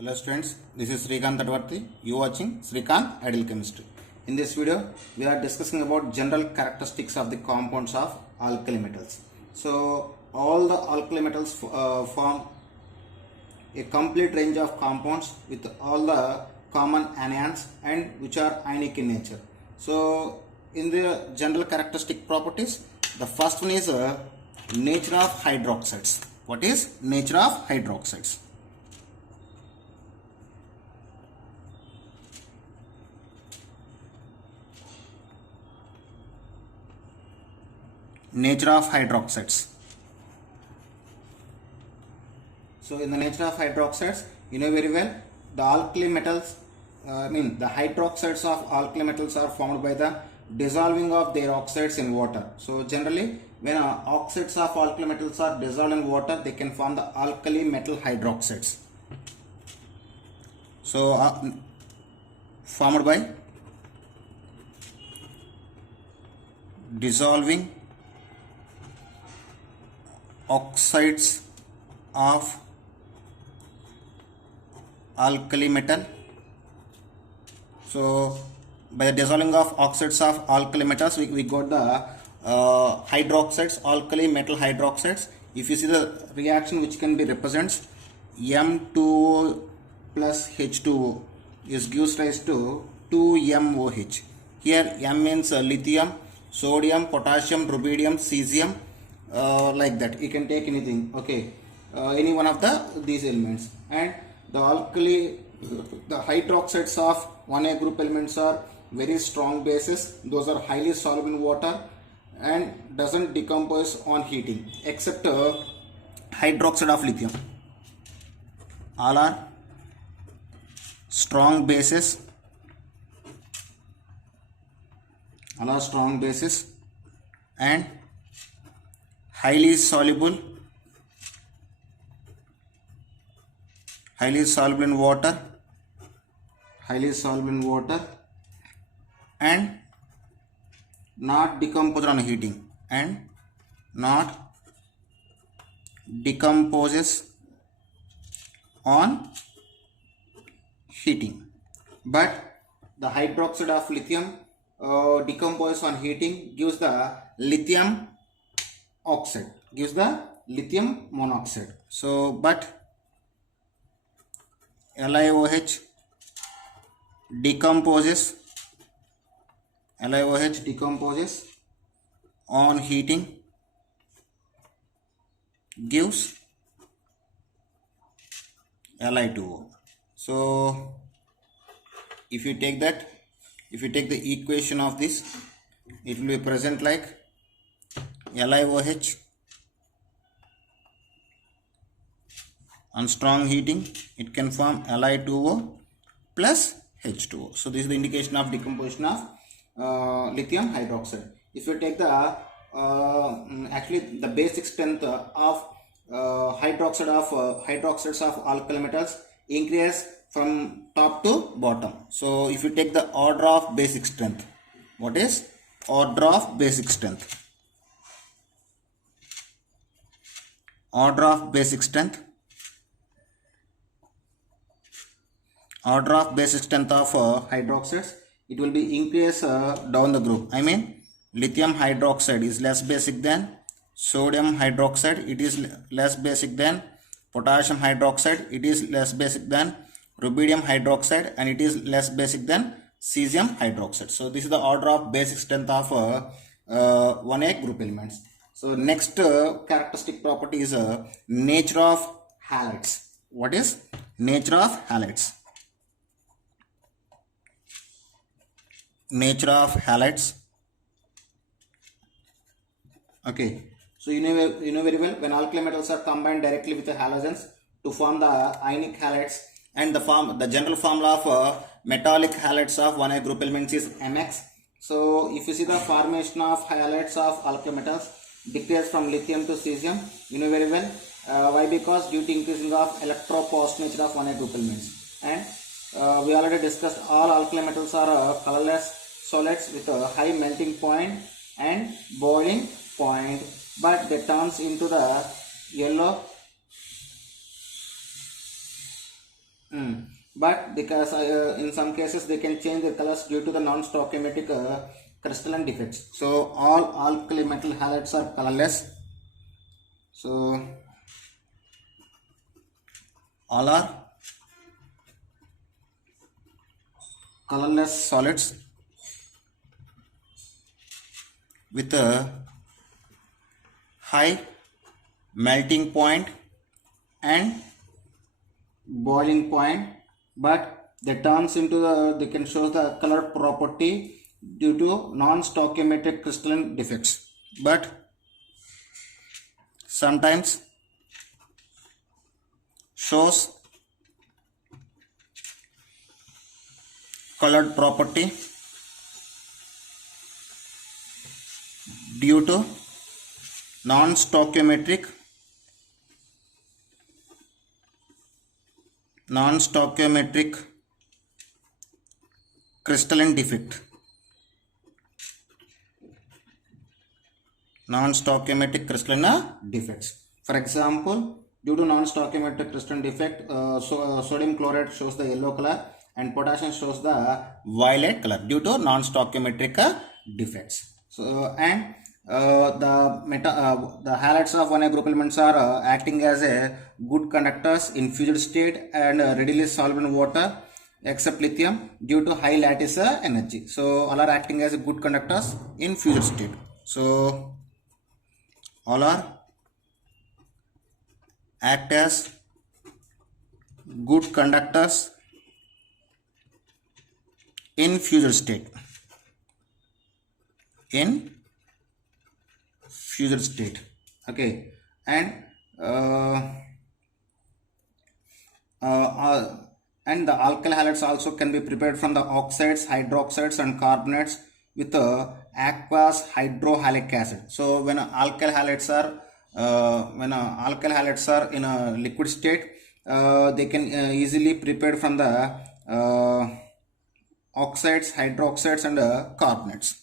Hello students, this is Srikanth Tadvarthi. You watching Srikanth Ideal Chemistry. In this video, we are discussing about general characteristics of the compounds of alkali metals. So, all the alkali metals form a complete range of compounds with all the common anions and which are ionic in nature. So, in the general characteristic properties, the first one is nature of hydroxides. What is nature of hydroxides? Nature of hydroxides. So in the nature of hydroxides, you know very well, the alkali metals, the hydroxides of alkali metals are formed by the dissolving of their oxides in water. So generally, when oxides of alkali metals are dissolved in water, they can form the alkali metal hydroxides. So formed by dissolving oxides of alkali metal. So by the dissolving of oxides of alkali metals, we got the hydroxides, alkali metal hydroxides. If you see the reaction which can be represents M2O plus H2O is gives rise to 2MOH. Here M means lithium, sodium, potassium, rubidium, cesium, like that. You can take anything, okay, any one of these elements. And the alkali, the hydroxides of 1A group elements are very strong bases. Those are highly soluble in water and doesn't decompose on heating, except hydroxide of lithium. All are strong bases. All are strong bases and highly soluble in water, and not decompose on heating, and not decomposes on heating. But the hydroxide of lithium decomposes on heating, gives the lithium oxide, gives the lithium monoxide. So but LiOH decomposes on heating, gives Li2O. So if you take the equation of this, it will be present like LiOH on strong heating, it can form Li2O plus H2O. So this is the indication of decomposition of lithium hydroxide. If you take the actually the basic strength of hydroxides of alkali metals increase from top to bottom. So if you take the order of basic strength, what is order of basic strength? Order of basic strength of hydroxides, it will be increase down the group. I mean, lithium hydroxide is less basic than sodium hydroxide, it is less basic than potassium hydroxide, it is less basic than rubidium hydroxide, and it is less basic than cesium hydroxide. So this is the order of basic strength of 1A group elements. So next characteristic property is nature of halides. What is nature of halides? Nature of halides. Okay, so you know very well, when alkali metals are combined directly with the halogens to form the ionic halides, and the general formula of metallic halides of 1A group elements is MX. So if you see the formation of halides of alkali metals decrease from lithium to cesium, you know very well, why? Because due to increasing of electropositive nature of 1A group elements. And we already discussed all alkali metals are colorless solids with a high melting point and boiling point, but they turns into the yellow But because in some cases they can change their colors due to the non-stoichiometric crystalline defects. So all alkali metal halides are colorless. So all are colorless solids with a high melting point and boiling point, but they turns into they can show the color property due to non-stoichiometric crystalline defects, but sometimes shows colored property due to non-stoichiometric crystalline defect. Non-stoichiometric crystalline defects. For example, due to non-stoichiometric crystalline defect, sodium chloride shows the yellow color and potassium shows the violet color due to non-stoichiometric defects. So and the halides of 1A group elements are acting as a good conductors in fused state and readily soluble in water except lithium due to high lattice energy. So all are acting as good conductors in fused state. So all are act as good conductors in fused state. Okay, and and the alkyl halides also can be prepared from the oxides, hydroxides and carbonates with aqueous hydrohalic acid. So when alkyl halides are in a liquid state, they can easily prepared from the oxides, hydroxides and carbonates.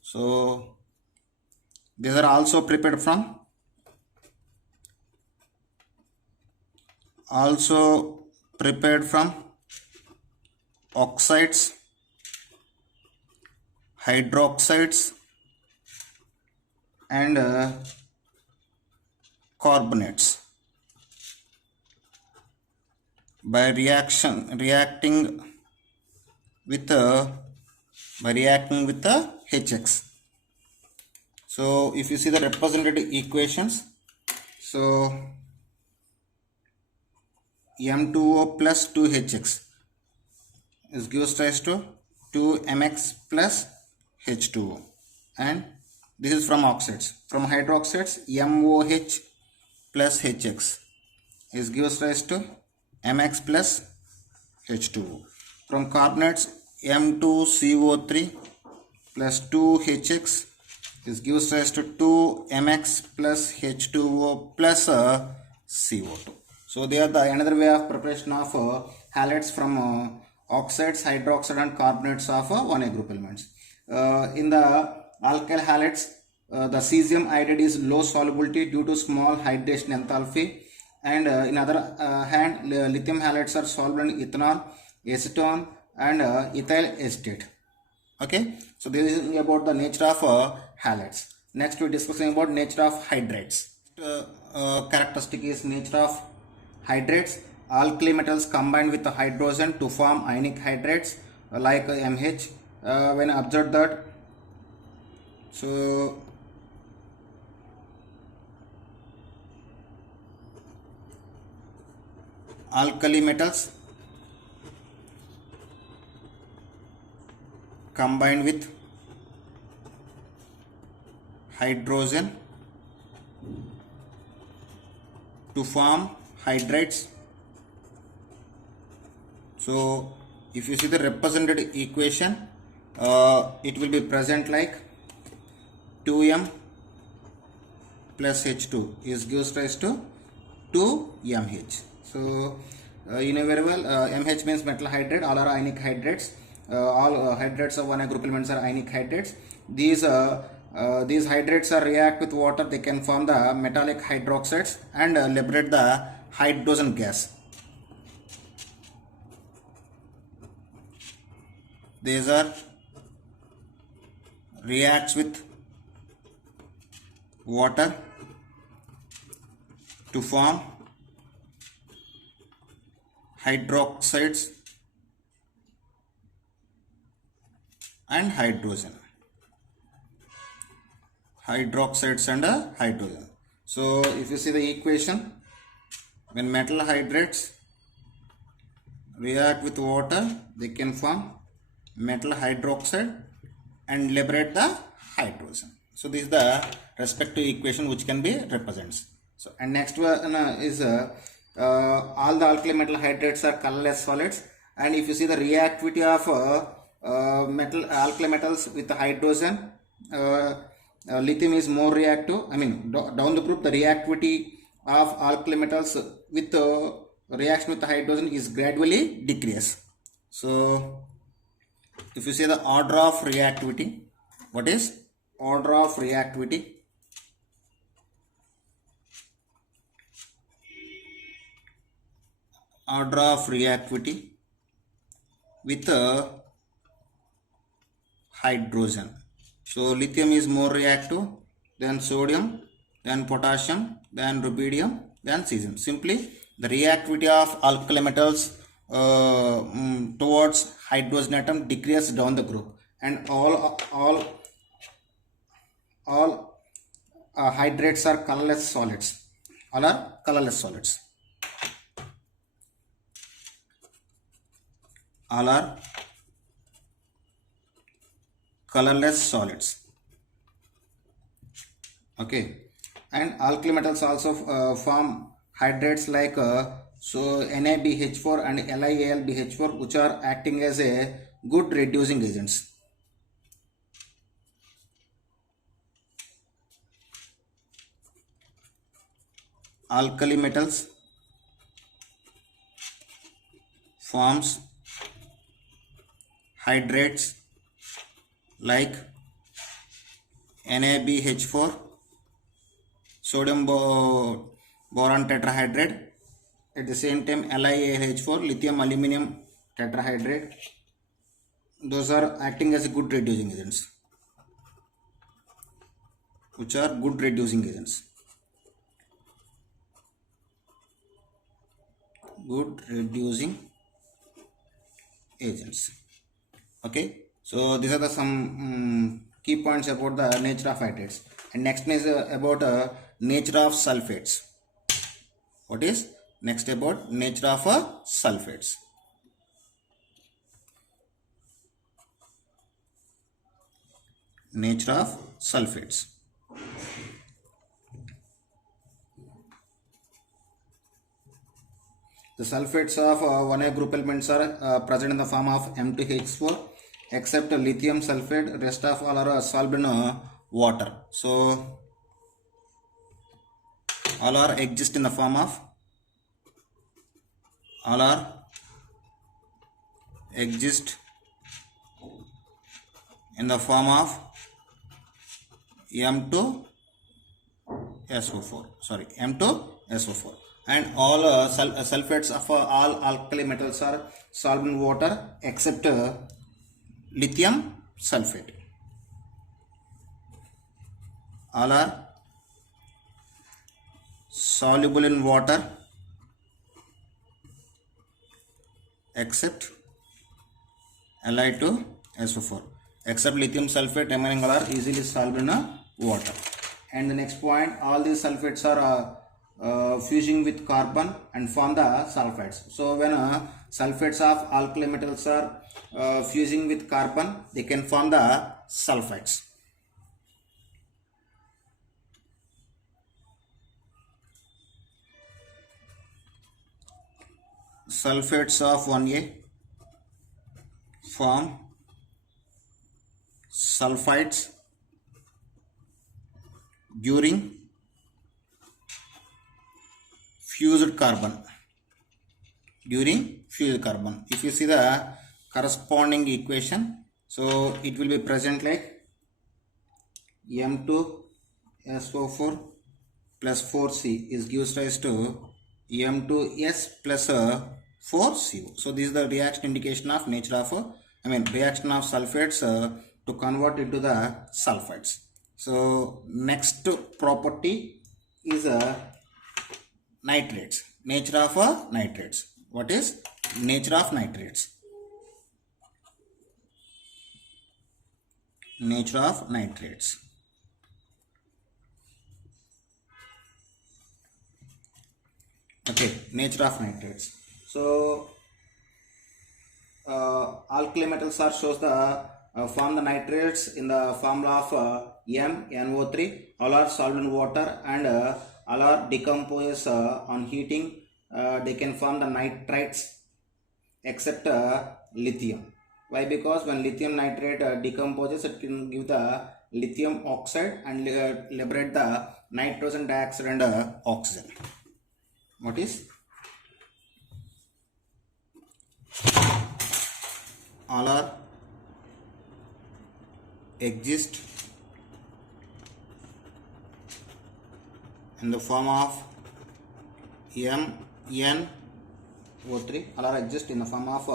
So these are also prepared from oxides, hydroxides and carbonates by reacting with the HX. So if you see the represented equations, so M2O plus 2HX is gives rise to 2MX plus H2O, and this is from oxides. From hydroxides, MOH plus HX is gives rise to MX plus H2O. From carbonates, M2CO3 plus 2HX is gives rise to 2MX plus H2O plus CO2. So they are the another way of preparation of halides from oxides, hydroxide and carbonates of 1A group elements. In the alkyl halides, the cesium iodide is low solubility due to small hydration enthalpy, and in other hand, lithium halides are soluble in ethanol, acetone and ethyl acetate. Okay, so this is about the nature of halides. Next we are discussing about nature of hydrates. Characteristic is nature of hydrates. Alkali metals combine with the hydrogen to form ionic hydrates like MH. When observed that, so alkali metals combined with hydrogen to form hydrates. So if you see the represented equation, it will be present like 2M plus H2 is gives rise to 2MH. So you know very well, MH means metal hydrate. All are ionic hydrates. All hydrates of 1A group elements are ionic hydrates. These hydrates are react with water. They can form the metallic hydroxides and liberate the hydrogen gas. these are reacts with water to form hydroxides and hydrogen. Hydroxides and hydrogen. So if you see the equation, when metal hydrates react with water, they can form metal hydroxide and liberate the hydrogen. So this is the respective equation which can be represents. So and next one is all the alkali metal hydrates are colorless solids, and if you see the reactivity of alkali metals with the hydrogen, lithium is more reactive. I mean down the proof the reactivity of alkali metals with reaction with the hydrogen is gradually decrease. So if you see the order of reactivity, what is order of reactivity? Order of reactivity with hydrogen. So lithium is more reactive than sodium, then potassium, then rubidium, then cesium. Simply the reactivity of alkali metals towards hydrogen atom decreases down the group, and all hydrates are colorless solids. All are colorless solids. All are colorless solids. Okay, and alkali metals also form hydrates like so NaBH4 and LiAlBH4, which are acting as a good reducing agents. Alkali metals forms hydrates like NaBH4, sodium boron tetrahydrate, at the same time LiAlH4, lithium aluminum tetrahydrate. Those are acting as good reducing agents, which are good reducing agents. Good reducing agents. Okay, so these are the some key points about the nature of hydrates. And next is about nature of sulfates. What is next about nature of sulfates? Nature of sulfates. The sulfates of 1A group elements are present in the form of M2H4, except lithium sulfate. Rest of all are soluble in water. So all are exist in the form of M2SO4. Sorry, M2SO4. And all sulfates of all alkali metals are soluble in water except lithium sulfate. All are soluble in water except Li2SO4. Except lithium sulfate, remaining all are easily soluble in water. And the next point, all these sulfates are fusing with carbon and form the sulfides. So when sulfates of alkali metals are fusing with carbon, they can form the sulfides. Sulfates of 1A form sulfides during fused carbon. If you see the corresponding equation, so it will be present like M2SO4 plus 4C is gives rise to M2S plus 4CO. So this is the reaction indication of nature of reaction of sulfates to convert into the sulfides. So next property is nitrates. Nature of nitrates. What is nature of nitrates? Nature of nitrates. Okay, nature of nitrates. So alkali metals are shows the form the nitrates in the formula of MnO3. All are solved in water and all are decomposes on heating. They can form the nitrites except lithium. Why? Because when lithium nitrate decomposes, it can give the lithium oxide and liberate the nitrogen dioxide and oxygen. What is? All are exist in the form of MnO3. All are exist in the form of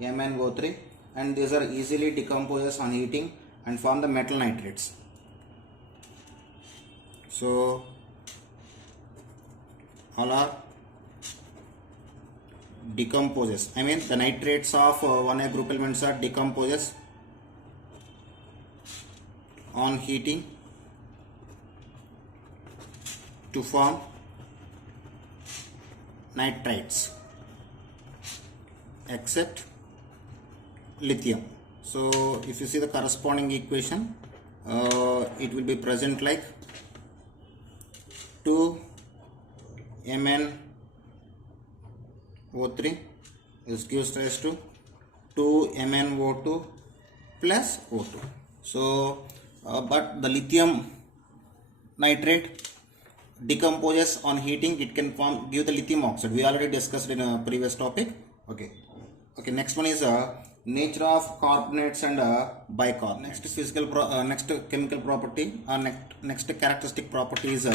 MnO3, and these are easily decomposed on heating and form the metal nitrates. So all are decomposes. The nitrates of 1A group elements are decomposes on heating to form nitrites except lithium. So if you see the corresponding equation, it will be present like 2 MnO3 is gives rise to 2 MnO2 plus O2. So but the lithium nitrate decomposes on heating, it can give the lithium oxide. We already discussed in a previous topic. Okay, next one is nature of carbonates and bicarbonates. Next chemical property next characteristic property is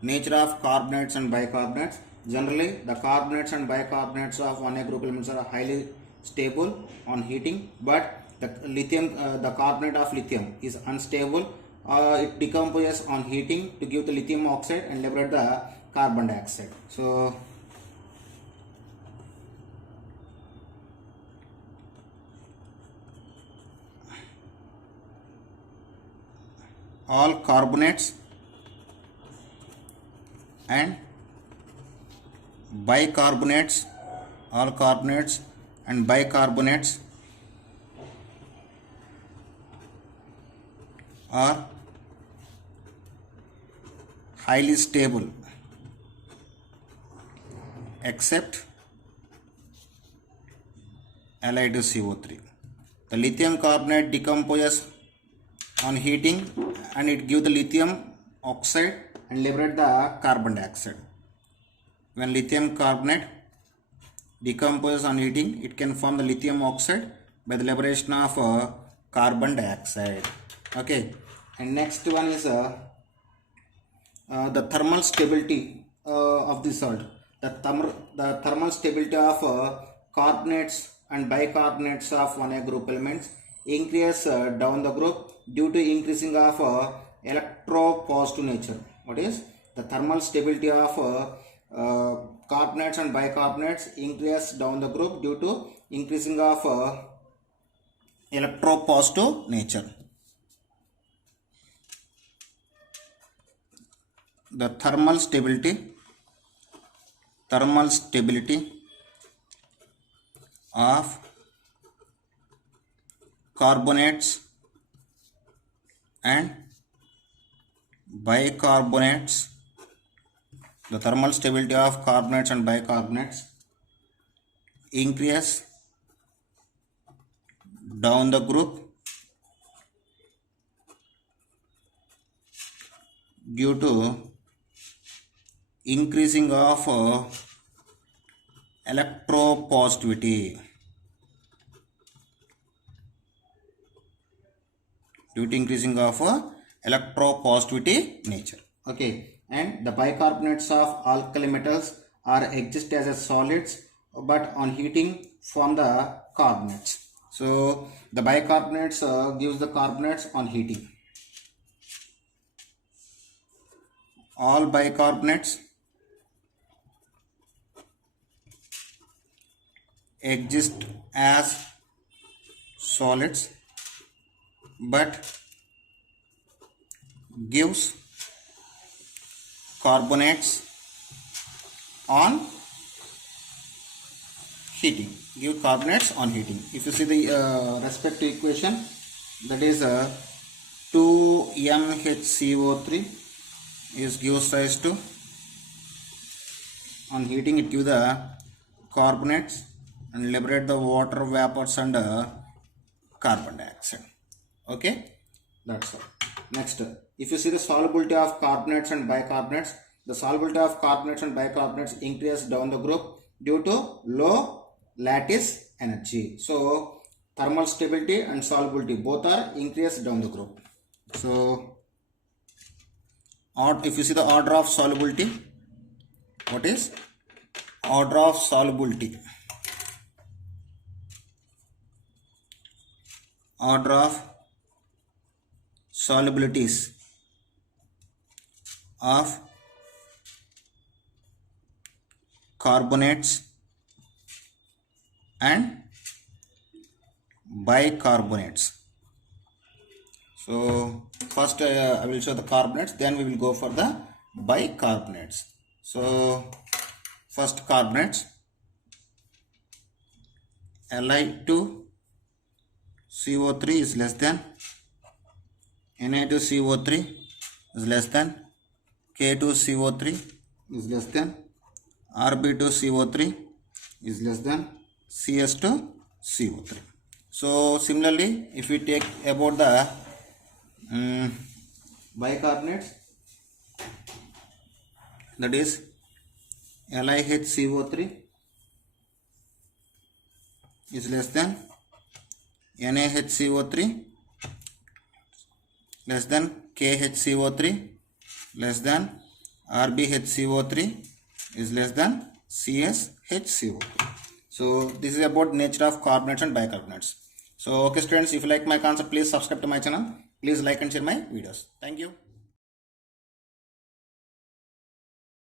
nature of carbonates and bicarbonates. Generally, the carbonates and bicarbonates of 1A group elements are highly stable on heating, but the carbonate of lithium is unstable. It decomposes on heating to give the lithium oxide and liberate the carbon dioxide. So all carbonates and bicarbonates, all carbonates and bicarbonates are highly stable except allied to CO3. The lithium carbonate decomposes on heating and it gives the lithium oxide and liberate the carbon dioxide. When lithium carbonate decomposes on heating, it can form the lithium oxide by the liberation of carbon dioxide. Okay, and next one is the thermal stability of the salt. The thermal stability of carbonates and bicarbonates of 1A group elements increase down the group due to increasing of electropositive nature. What is the thermal stability of carbonates and bicarbonates increase down the group due to increasing of electropositive nature. The thermal stability of carbonates and bicarbonates, the thermal stability of carbonates and bicarbonates increase down the group due to increasing of electropositivity. Due to increasing of electropositivity nature. Okay, and the bicarbonates of alkali metals are exist as a solids, but on heating form the carbonates. So the bicarbonates gives the carbonates on heating. All bicarbonates exist as solids but gives carbonates on heating. Give carbonates on heating. If you see the respective equation, that is 2MHCO3 is gives rise to, on heating it give the carbonates and liberate the water vapors and carbon dioxide. Okay, that's all. Next, if you see the solubility of carbonates and bicarbonates, the solubility of carbonates and bicarbonates increase down the group due to low lattice energy. So thermal stability and solubility both are increased down the group. So if you see the order of solubility, what is order of solubility? Order of solubilities of carbonates and bicarbonates. So first I will show the carbonates, then we will go for the bicarbonates. So first carbonates, Li2CO3 is less than Na2CO3 is less than K2CO3 is less than Rb2CO3 is less than CS2CO3. So similarly, if we take about the bicarbonates, that is LiHCO3 is less than NaHCO3 less than KHCO3 less than RbHCO3 is less than CSHCO3. So this is about nature of carbonates and bicarbonates. So okay students, if you like my concept, please subscribe to my channel. Please like and share my videos. Thank you.